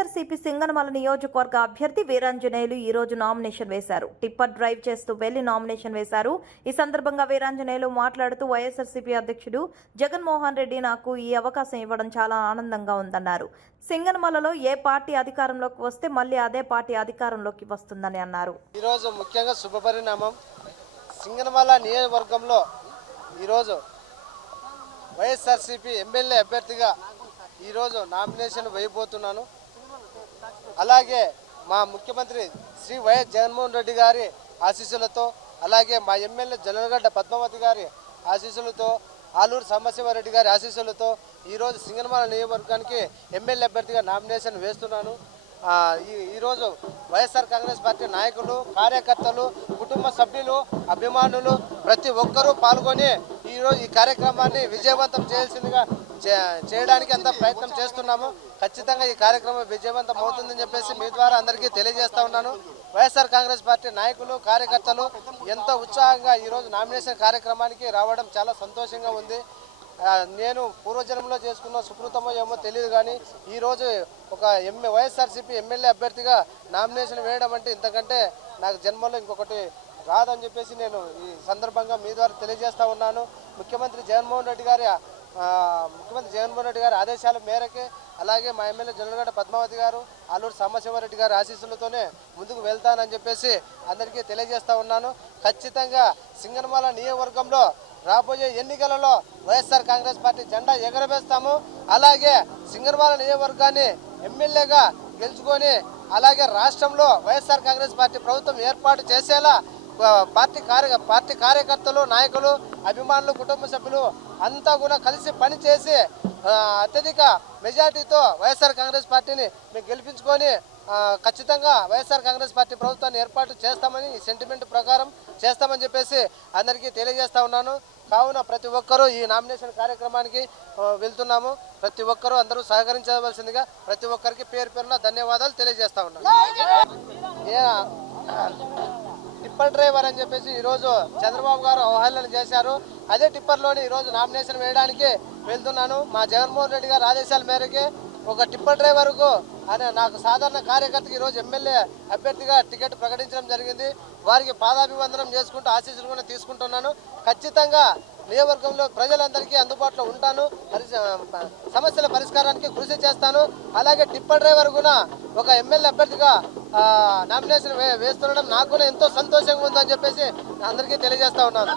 వైఎస్ఆర్సీపీ సింగనమల నియోజకవర్గ అభ్యర్థి వీరాంజనేయులు ఈ రోజు నామినేషన్ వేశారు. టిప్పర్ డ్రైవ్ చేస్తూ వెళ్లి నామినేషన్ వేశారు. ఈ సందర్భంగా వీరాంజనేయులు మాట్లాడుతూ వైఎస్ఆర్సీపీ అధ్యక్షుడు జగన్మోహన్ రెడ్డి నాకు ఈ అవకాశం ఇవ్వడం చాలా ఆనందంగా ఉందన్నారు. సింగనమలలో ఏ పార్టీ అధికారంలోకి వస్తే మళ్ళీ అదే పార్టీ అధికారంలోకి వస్తుందని అన్నారు. ఈ రోజు ముఖ్యంగా శుభపరిణామం. సింగనమల నియోజకవర్గంలో ఈరోజు వైఎస్ఆర్సీపీ ఎమ్మెల్యే అభ్యర్థిగా ఈరోజు నామినేషన్ వేయబోతున్నాను. అలాగే మా ముఖ్యమంత్రి శ్రీ వైఎస్ జగన్మోహన్ రెడ్డి గారి ఆశీస్సులతో, అలాగే మా ఎమ్మెల్యే జలగడ్డ పద్మావతి గారి ఆశీస్సులతో, ఆలూరు సాంబశివారెడ్డి గారి ఆశీస్సులతో ఈరోజు సింగనమల నియోజకవర్గానికి ఎమ్మెల్యే అభ్యర్థిగా నామినేషన్ వేస్తున్నాను. ఈరోజు వైఎస్ఆర్ కాంగ్రెస్ పార్టీ నాయకులు, కార్యకర్తలు, కుటుంబ సభ్యులు, అభిమానులు ప్రతి ఒక్కరూ పాల్గొని ఈరోజు ఈ కార్యక్రమాన్ని విజయవంతం చేయడానికి అంత ప్రయత్నం చేస్తున్నాము. ఖచ్చితంగా ఈ కార్యక్రమం విజయవంతం అవుతుందని చెప్పేసి మీ ద్వారా అందరికీ తెలియజేస్తా ఉన్నాను. వైఎస్ఆర్ కాంగ్రెస్ పార్టీ నాయకులు, కార్యకర్తలు ఎంతో ఉత్సాహంగా ఈరోజు నామినేషన్ కార్యక్రమానికి రావడం చాలా సంతోషంగా ఉంది. నేను పూర్వజన్మలో చేసుకున్న సుకృతమో ఏమో తెలియదు, కానీ ఈరోజు ఒక వైఎస్ఆర్సీపీ ఎమ్మెల్యే అభ్యర్థిగా నామినేషన్ వేయడం అంటే ఇంతకంటే నాకు జన్మలో ఇంకొకటి రాదని చెప్పేసి నేను ఈ సందర్భంగా మీ ద్వారా తెలియజేస్తా ఉన్నాను. ముఖ్యమంత్రి జగన్మోహన్ రెడ్డి గారి ఆదేశాల మేరకే, అలాగే మా ఎమ్మెల్యే జలగడ్డ పద్మావతి గారు, ఆలూరు సాంబశివారెడ్డి గారి ఆశీస్సులతోనే ముందుకు వెళ్తానని చెప్పేసి అందరికీ తెలియజేస్తా ఉన్నాను. ఖచ్చితంగా సింగనమల నియోజకవర్గంలో రాబోయే ఎన్నికలలో వైఎస్ఆర్ కాంగ్రెస్ పార్టీ జెండా ఎగరవేస్తాము. అలాగే సింగనమల నియోజకవర్గాన్ని ఎమ్మెల్యేగా గెలుచుకొని, అలాగే రాష్ట్రంలో వైఎస్ఆర్ కాంగ్రెస్ పార్టీ ప్రభుత్వం ఏర్పాటు చేసేలా పార్టీ కార్యకర్తలు, నాయకులు, అభిమానులు, కుటుంబ సభ్యులు అంతా కూడా కలిసి పనిచేసి అత్యధిక మెజార్టీతో వైఎస్ఆర్ కాంగ్రెస్ పార్టీని మేము గెలిపించుకొని ఖచ్చితంగా వైఎస్ఆర్ కాంగ్రెస్ పార్టీ ప్రభుత్వాన్ని ఏర్పాటు చేస్తామని, ఈ సెంటిమెంట్ ప్రకారం చేస్తామని చెప్పేసి అందరికీ తెలియజేస్తా ఉన్నాను. కావున ప్రతి ఒక్కరూ ఈ నామినేషన్ కార్యక్రమానికి వెళ్తున్నాము. ప్రతి ఒక్కరూ అందరూ సహకరించవలసిందిగా ప్రతి ఒక్కరికి పేరు పేరున ధన్యవాదాలు తెలియజేస్తా ఉన్నాను. టిప్పర్ డ్రైవర్ అని చెప్పేసి ఈరోజు చంద్రబాబు గారు అవహేళన చేశారు. అదే టిప్పర్లోని ఈరోజు నామినేషన్ వేయడానికి వెళ్తున్నాను. మా జగన్మోహన్ రెడ్డి గారి ఆదేశాల మేరకే ఒక టిప్పర్ డ్రైవర్కు నాకు సాధారణ కార్యకర్తకి ఈరోజు ఎమ్మెల్యే అభ్యర్థిగా టికెట్ ప్రకటించడం జరిగింది. వారికి పాదాభివందనం చేసుకుంటూ ఆశీస్సులు కూడా తీసుకుంటున్నాను. ఖచ్చితంగా నియోజకవర్గంలో ప్రజలందరికీ అందుబాటులో ఉంటాను. సమస్యల పరిష్కారానికి కృషి చేస్తాను. అలాగే టిప్పర్ డ్రైవర్ కూడా ఒక ఎమ్మెల్యే అభ్యర్థిగా నామినేషన్ వేస్తుండడం నాకు కూడా ఎంతో సంతోషంగా ఉందని చెప్పేసి అందరికీ తెలియజేస్తా ఉన్నాను.